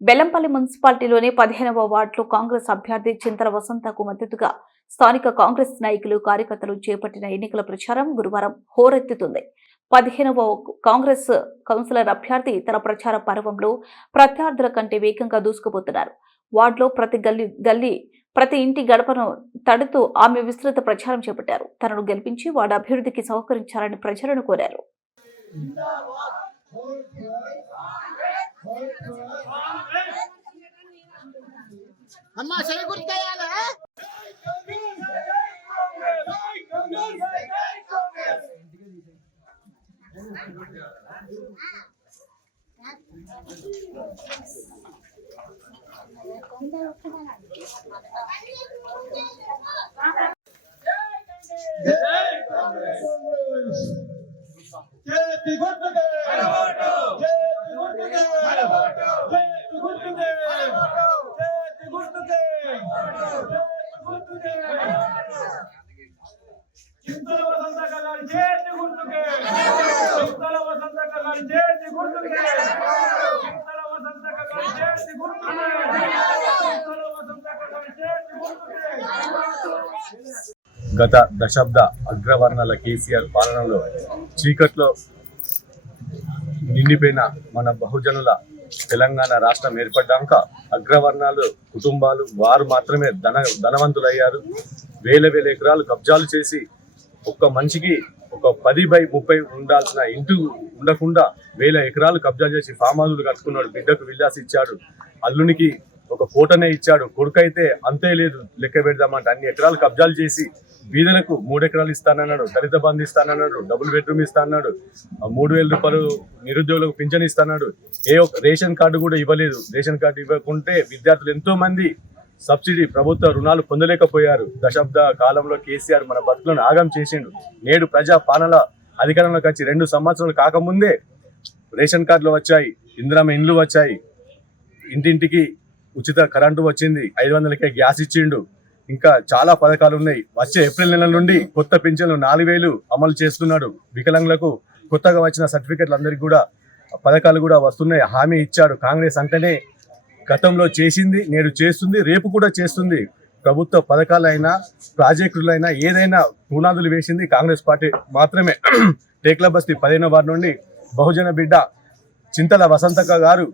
బెల్లంపల్లి మున్సిపాలిటీలోని 15వ వార్డులో కాంగ్రెస్ అభ్యర్థి చింతల వసంతకు మద్దతుగా స్థానిక కాంగ్రెస్ నాయకులు కార్యకర్తలు చేపట్టిన ఎన్నికల ప్రచారం గురువారం హోరెత్తుతుంది. 15వ కాంగ్రెస్ కౌన్సిలర్ అభ్యర్థి తన ప్రచార పర్వంలో ప్రత్యర్థుల కంటే వేగంగా దూసుకుపోతున్నారు. వార్డులో ప్రతి ఇంటి గడపను తడుతూ ఆమె విస్తృత ప్రచారం చేపట్టారు. తనను గెలిపించి వార్డు అభివృద్ధికి సహకరించాలని ప్రజలను కోరారు. అమ్మా సై గుర్తయాలా గత దశాబ్ద అగ్రవర్ణాల కేసీఆర్ పాలనలో చీకట్లో నిండిపోయిన మన బహుజనుల తెలంగాణ రాష్ట్రం ఏర్పడ్డాక అగ్రవర్ణాలు కుటుంబాలు వారు మాత్రమే ధనవంతులయ్యారు. వేల ఎకరాలు కబ్జాలు చేసి ఒక్క మనిషికి ఒక 10/30 ఉండాల్సిన ఇంటి ఉండకుండా వేల ఎకరాలు కబ్జా చేసి ఫామ్ హౌస్లు కట్టుకున్నాడు. బిడ్డకు విల్లాస్ ఇచ్చాడు, అల్లునికి ఒక కోటనే ఇచ్చాడు, కొడుకైతే అంతే లేదు లెక్క పెడదామంటే అన్ని ఎకరాలు కబ్జాలు చేసి బీదలకు 3 ఎకరాలు ఇస్తానన్నాడు, దళిత బంధు ఇస్తానన్నాడు, డబుల్ బెడ్రూమ్ ఇస్తానన్నాడు, 3,000 రూపాయలు నిరుద్యోగులకు పింఛన్ ఇస్తాడు. రేషన్ కార్డు కూడా ఇవ్వలేదు. రేషన్ కార్డు ఇవ్వకుంటే విద్యార్థులు ఎంతో మంది సబ్సిడీ ప్రభుత్వ రుణాలు పొందలేకపోయారు. దశాబ్ద కాలంలో కేసీఆర్ మన బతుకులను ఆగం చేసిండు. నేడు ప్రజా పాలన అధికారంలోకి వచ్చి 2 సంవత్సరాలు కాకముందే రేషన్ కార్డులు వచ్చాయి, ఇందిరమ్మ ఇండ్లు వచ్చాయి, ఇంటింటికి ఉచిత కరెంటు వచ్చింది, 500కే గ్యాస్ ఇచ్చిండు, ఇంకా చాలా పథకాలు ఉన్నాయి. వచ్చే ఏప్రిల్ నెల నుండి కొత్త పింఛన్లు 4,000 అమలు చేస్తున్నాడు. వికలాంగులకు కొత్తగా వచ్చిన సర్టిఫికెట్లు అందరికీ కూడా పథకాలు కూడా వస్తున్నాయి, హామీ ఇచ్చాడు. కాంగ్రెస్ అంటేనే గతంలో చేసింది, నేడు చేస్తుంది, రేపు కూడా చేస్తుంది. ప్రభుత్వ పథకాలైనా ప్రాజెక్టులైనా ఏదైనా పునాదులు వేసింది కాంగ్రెస్ పార్టీ మాత్రమే. టేక్ల బస్తీ 15వ వార్డు నుండి బహుజన బిడ్డ చింతల వసంతక్క గారు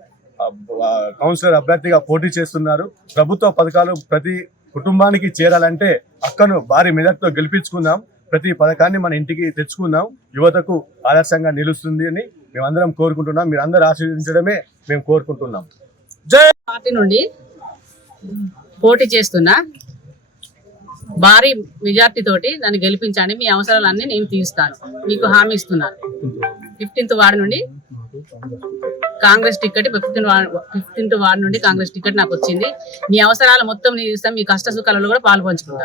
కౌన్సిలర్ అభ్యర్థిగా పోటీ చేస్తున్నారు. ప్రభుత్వ పథకాలు ప్రతి కుటుంబానికి చేరాలంటే అక్కను భారీ మెజార్టీతో గెలిపించుకుందాం, ప్రతి పథకాన్ని మన ఇంటికి తెచ్చుకుందాం, యువతకు ఆదర్శంగా నిలుస్తుంది అని మేమందరం కోరుకుంటున్నాం. మీరు అందరూ ఆశీర్వదించడమే మేము కోరుకుంటున్నాం. జై పార్టీ నుండి పోటీ చేస్తున్నా, భారీ మెజార్టీ తోటి నన్ను గెలిపించండి. మీ అవసరాలన్నీ నేను తీరుస్తాను, మీకు హామీ ఇస్తున్నాను. 15th వార్డు నుండి కాంగ్రెస్ టికెట్ 15th వార్డు నుండి కాంగ్రెస్ టికెట్ నాకు వచ్చింది. మీ అవసరాలు మొత్తం నేను ఇస్తాను. మీ కష్ట సుఖాలలో కూడా పాల్పంచుకుంటాను.